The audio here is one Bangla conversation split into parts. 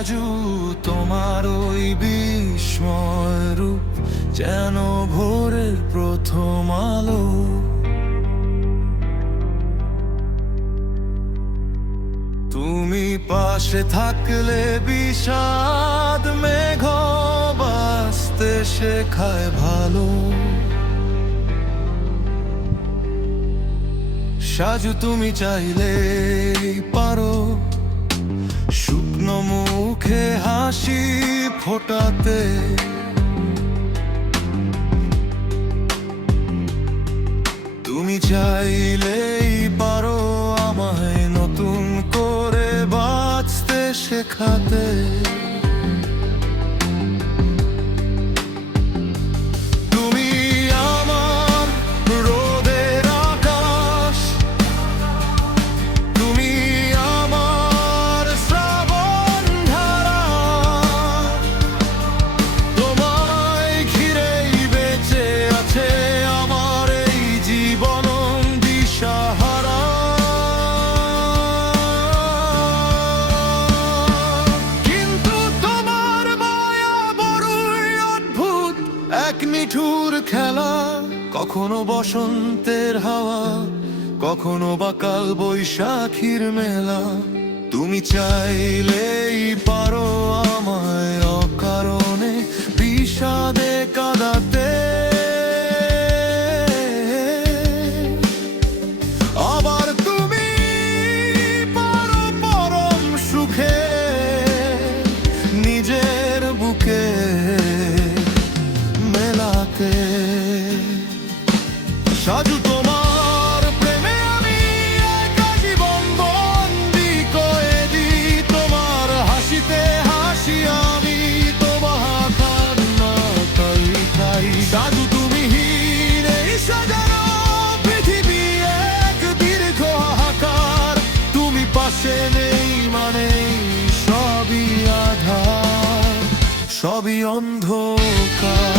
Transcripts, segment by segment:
সাজু তোমার ওই বিস্ময় রূপ যেন ভোরের প্রথম আলো। তুমি পাশে থাকলে বিষাদ মেঘ বাঁচতে শেখায় ভালো। সাজু তুমি চাইলেই পারো শুকনো মুখে হাসি ফোটাতে। তুমি চাইলেই পারো আমায় নতুন করে বাঁচতে শেখাতে। তুমি আমার রোদের আকাশ, তুমি আমার শ্রাবণ ধারা, তোমায় ঘিরেই বেঁচে আছে আমার এই জীবন দিশাহারা। কিন্তু তোমার মায়া বড়ই অদ্ভুত, এক নিঠুর খেলা। কখনো বসন্তের হাওয়া, কখনো বা কাল বৈশাখীর মেলা। তুমি চাইলেই পারো আমায় অকারণে বিষাদে কাঁদাতে। আবার তুমি পারো পরম সুখে নিজের বুকে মেলাতে। সাজু তোমার প্রেমে আমি একা জীবন বন্দি কয়েদি। তোমার হাসিতে হাসি আমি, তোমার কান্না তাই তাই। সাজু তুমি হীন এই সাজানো পৃথিবী এক দীর্ঘ হাহাকার। তুমি পাশে নেই মানে সবই আধার, সবই অন্ধকার।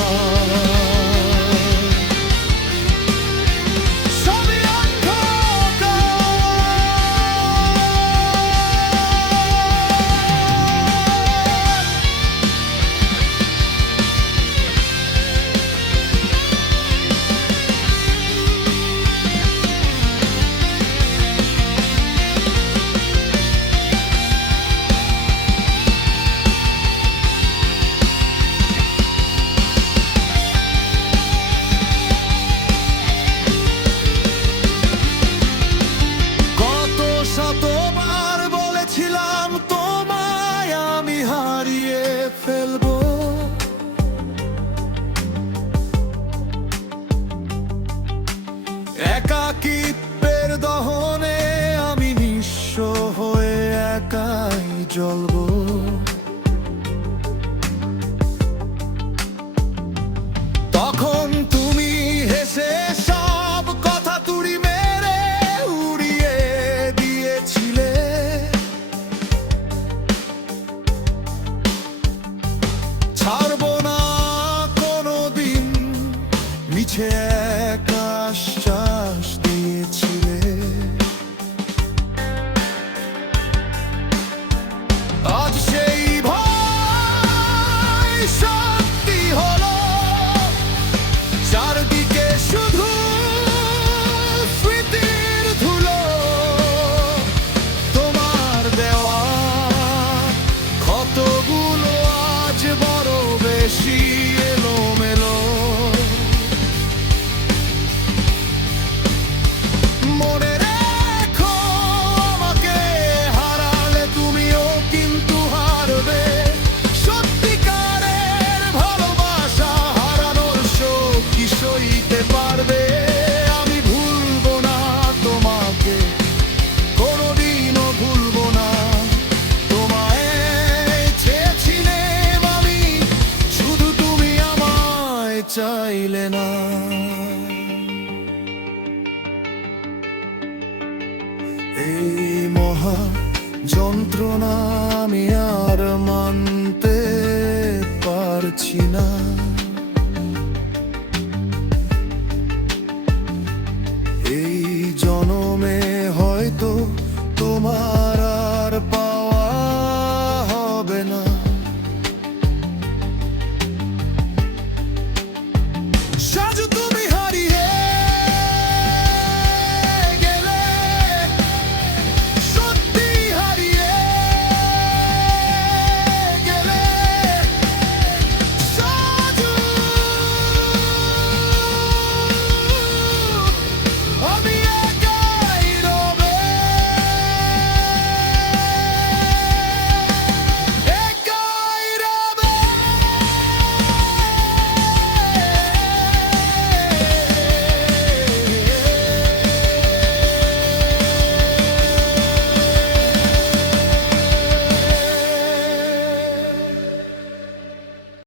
শতবার বলেছিলাম তোমায় আমি হারিয়ে ফেলবো। একাকিত্বের দহনে আমি নিঃস্ব হয়ে একাই জ্বলবো। তখন তুমি হেসে সব কথা তুড়ি মেরে উড়িয়ে দিয়েছিলে। ছাড়বো না কোনোদিন মিছে এক আশ্বাস দিয়েছিলে। আজ সেই ভয় সত্যি হলো, চারদিকে শুধু স্মৃতির ধুলো। তোমার দেওয়া ক্ষতগুলো আজ বড় বেশি এলোমেলো। মনে রেখো আমাকে হারালে তুমিও কিন্তু হারবে। সত্যিকারের ভালোবাসা হারানোর শোক কি সইতে পারবে? আমি ভুলবো না তোমাকে, কোনোদিনও ভুলবো না। তোমায় চেয়েছিলাম আমি, শুধু তুমি আমায় চাইলে না। এই মহা যন্ত্রণা আমি আর মানতে পারছি না।